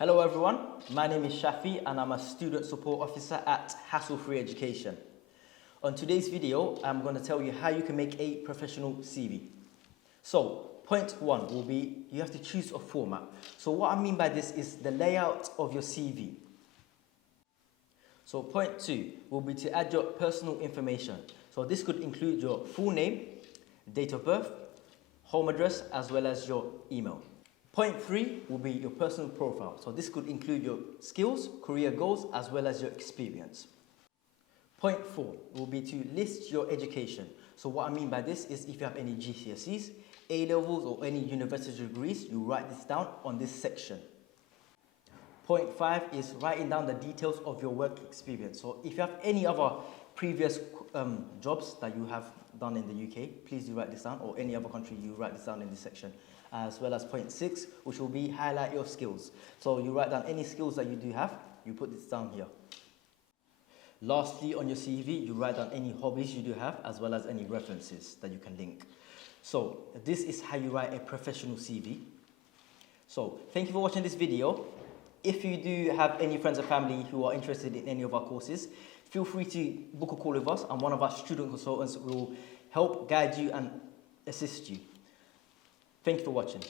Hello everyone, my name is Shafi and I'm a Student Support Officer at Hassle-Free Education. On today's video, I'm going to tell you how you can make a professional CV. So, point one will be you have to choose a format. So what I mean by this is the layout of your CV. So point two will be to add your personal information. So this could include your full name, date of birth, home address, as well as your email. Point three will be your personal profile. So this could include your skills, career goals, as well as your experience. Point four will be to list your education. So what I mean by this is if you have any GCSEs, A-levels or any university degrees, you write this down on this section. Point five is writing down the details of your work experience. So if you have any other previous jobs that you have done in the UK, please do write this down, or any other country, you write this down in this section. As well as point six, which will be highlight your skills. So you write down any skills that you do have, you put this down here. Lastly, on your CV, you write down any hobbies you do have, as well as any references that you can link. So this is how you write a professional CV. So thank you for watching this video. If you do have any friends or family who are interested in any of our courses, feel free to book a call with us, and one of our student consultants will help guide you and assist you. Thank you for watching.